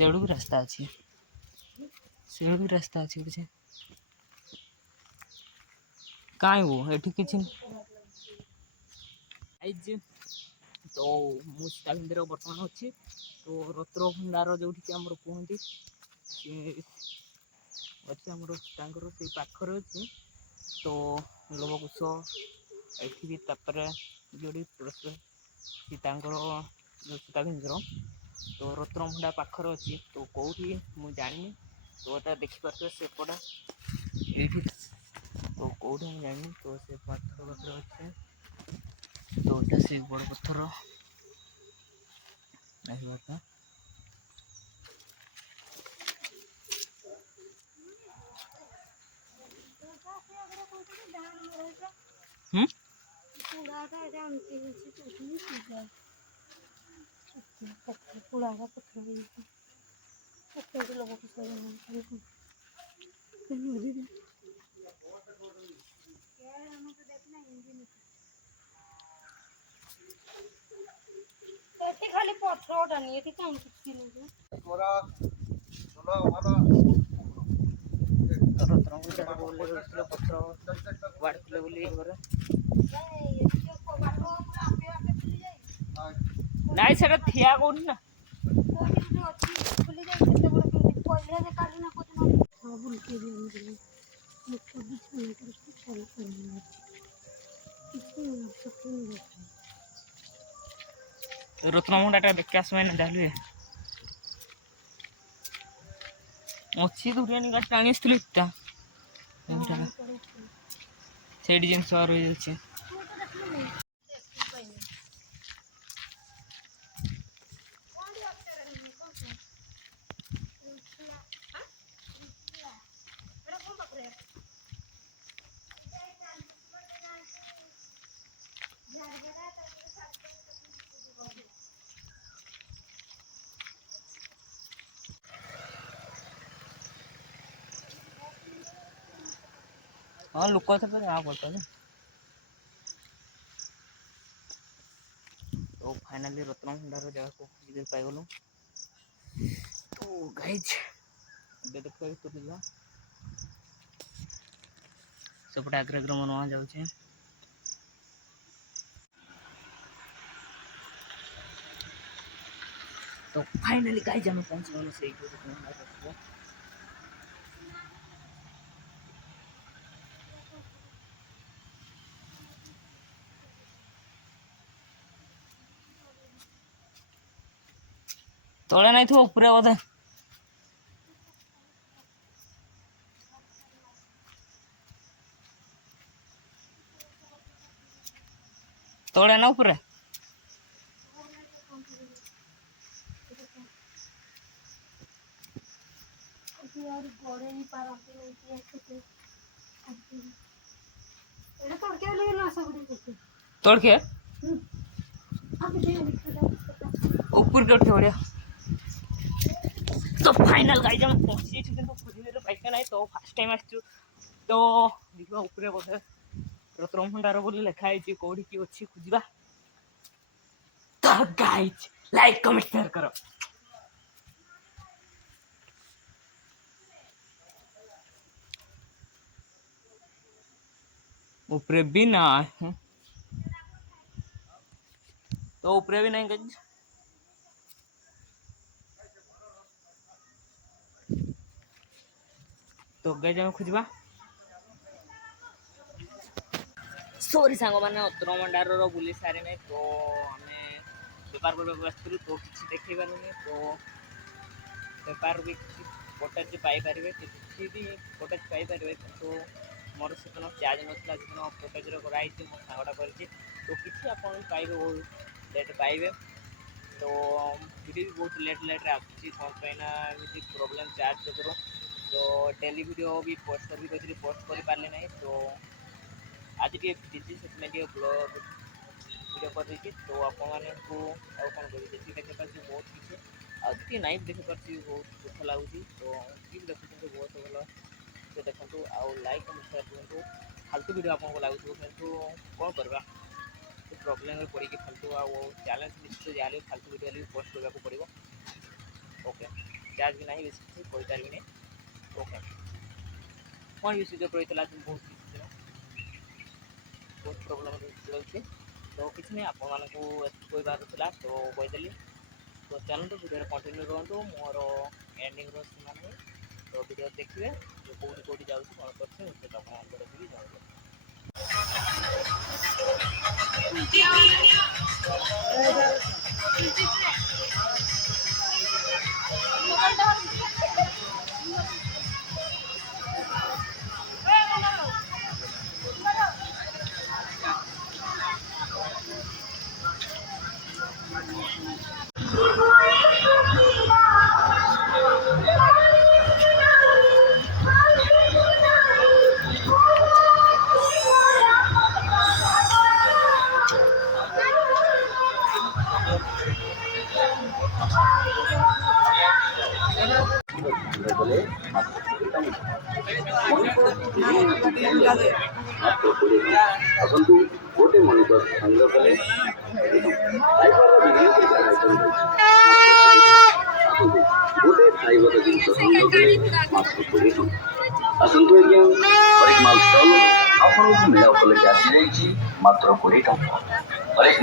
सेडू भी रास्ता अच्छी सेडू भी रास्ता अच्छी बुझे कहीं वो एठी किछि आइज तो मुझे भितर बर्तमान अच्छी तो रौद्र भंडार जो आमर कहते अच्छे आमर से पाखर अच्छे तो लवकुश एठी भी जोड़ी सीता जो सीता भितर तो रौद्र भंडार पाखर अच्छी तो कौटी मुझे जानी तो देखिपे सेपटा ये तो कौटी मुझे जानी तो से पत्थर पत्थर अच्छे तो से बड़ पत्थर खाली पत्थर नहीं कम किसी नाई सेटा थिया कोनी ना रत्नभंडार देखा आसमें जालु अच्छी दुरिया गाड़ी टाणी से जिनस रही जाए हाँ लोक थे जहाँ पड़ता है तो फाइनाली रत्नभंडार जगह को खोज पाइगलु तो गाइज देखा तुला सेपटे आग्रे मनवा जाऊे तो फाइनाली गाइज आम पहुँच गलु से तले नहीं थो ऊपर बोधे तले ना ऊपर तोड़ के ऊपर के उठे बढ़िया तो फाइनल गाइज हम पहुंची खोज पाइका ना तो फास्ट टाइम आसचु तो देखा ऊपर बोधे रत्नभंडार बोली लिखाई कौटी किए अच्छी खोजा तो गाइज लाइक कमेंट शेयर करो ऊपर भी ना तो ऊपर भी नहीं गाइज तो गाइज हम खोजा सॉरी सांग मैंने रत्नभंडार बुली सारे नहीं तो आम बेपार करने आसलु तो किसी देखे पारूनी तो बेपार भी किसी फुटेज पाइपर किसी भी फुटेज पाइपर तो मोर से चार्ज नाला जो फुटेज कराई मो सांगटा कर तो किसी आप पाइबे बहुत लेट पाइबे तो वीडियो भी बहुत लेट लेट्रे आसूँ कौन पाई प्रोब्लेम चार्ज जो तो डेली वीडियो भी पोस्ट कर पोस्ट कर पारे ना तो आज टे बिजी से ब्लॉग वीडियो कर तो आप कौन कर देखिए बहुत किसी आज नाइफ देखी पार्टी बहुत दुख लगुच तो देखते बहुत भल तो देखो आउ लाइक कमेंट शेयर करूँ फालतू वीडियो आपको लगुच किंतु कौन करवा प्रोब्लेम पड़ी फालतू चैलेंज निश्चित जाए फालतू वीडियो पोस्ट करने को पड़ो ओके। ଗ୍ୟାସ୍ ବି ନାହିଁ ବେଶୀ କିଛି କହିପାରିବିନି। ଓକେ କ'ଣ ବି ସୁଯୋଗ ରହିଥିଲା ବହୁତ କିଛି ଥିଲା, ବହୁତ ପ୍ରୋବ୍ଲେମ୍ ରହିଛି। ତ କିଛି ନାହିଁ, ଆପଣମାନଙ୍କୁ କହିବାର ଥିଲା ତ କହିଦେଲି। ତ ଚାଲନ୍ତୁ ଭିଡ଼ିଓରେ କଣ୍ଟିନ୍ୟୁ ରୁହନ୍ତୁ, ମୋର ଏଣ୍ଡିଙ୍ଗର ସୀମା ନାହିଁ। ତ ଭିଡ଼ିଓ ଦେଖିବେ ଯେ କେଉଁଠି କେଉଁଠି ଯାଉଛି କ'ଣ କରୁଛି ସେଟା ଆପଣଙ୍କର ବି ଜାଣିବେ। ଆସନ୍ତୁ ଗୋଟେ ମଣିଷ ସାଙ୍ଗ କଲେ ଗୋଟେ ଖାଇବାର ଜିନିଷ ସାଙ୍ଗ କଲେ ମାତ୍ର 20 ଟଙ୍କା। ଆସନ୍ତୁ ଆଜ୍ଞା, ହରେକ ମାଲ ଷ୍ଟଲ ଆପଣଙ୍କୁ ମେଳା ଉପଲକ୍ଷେ ଆସିଯାଇଛି ମାତ୍ର 20 ଟଙ୍କା। ହରେକ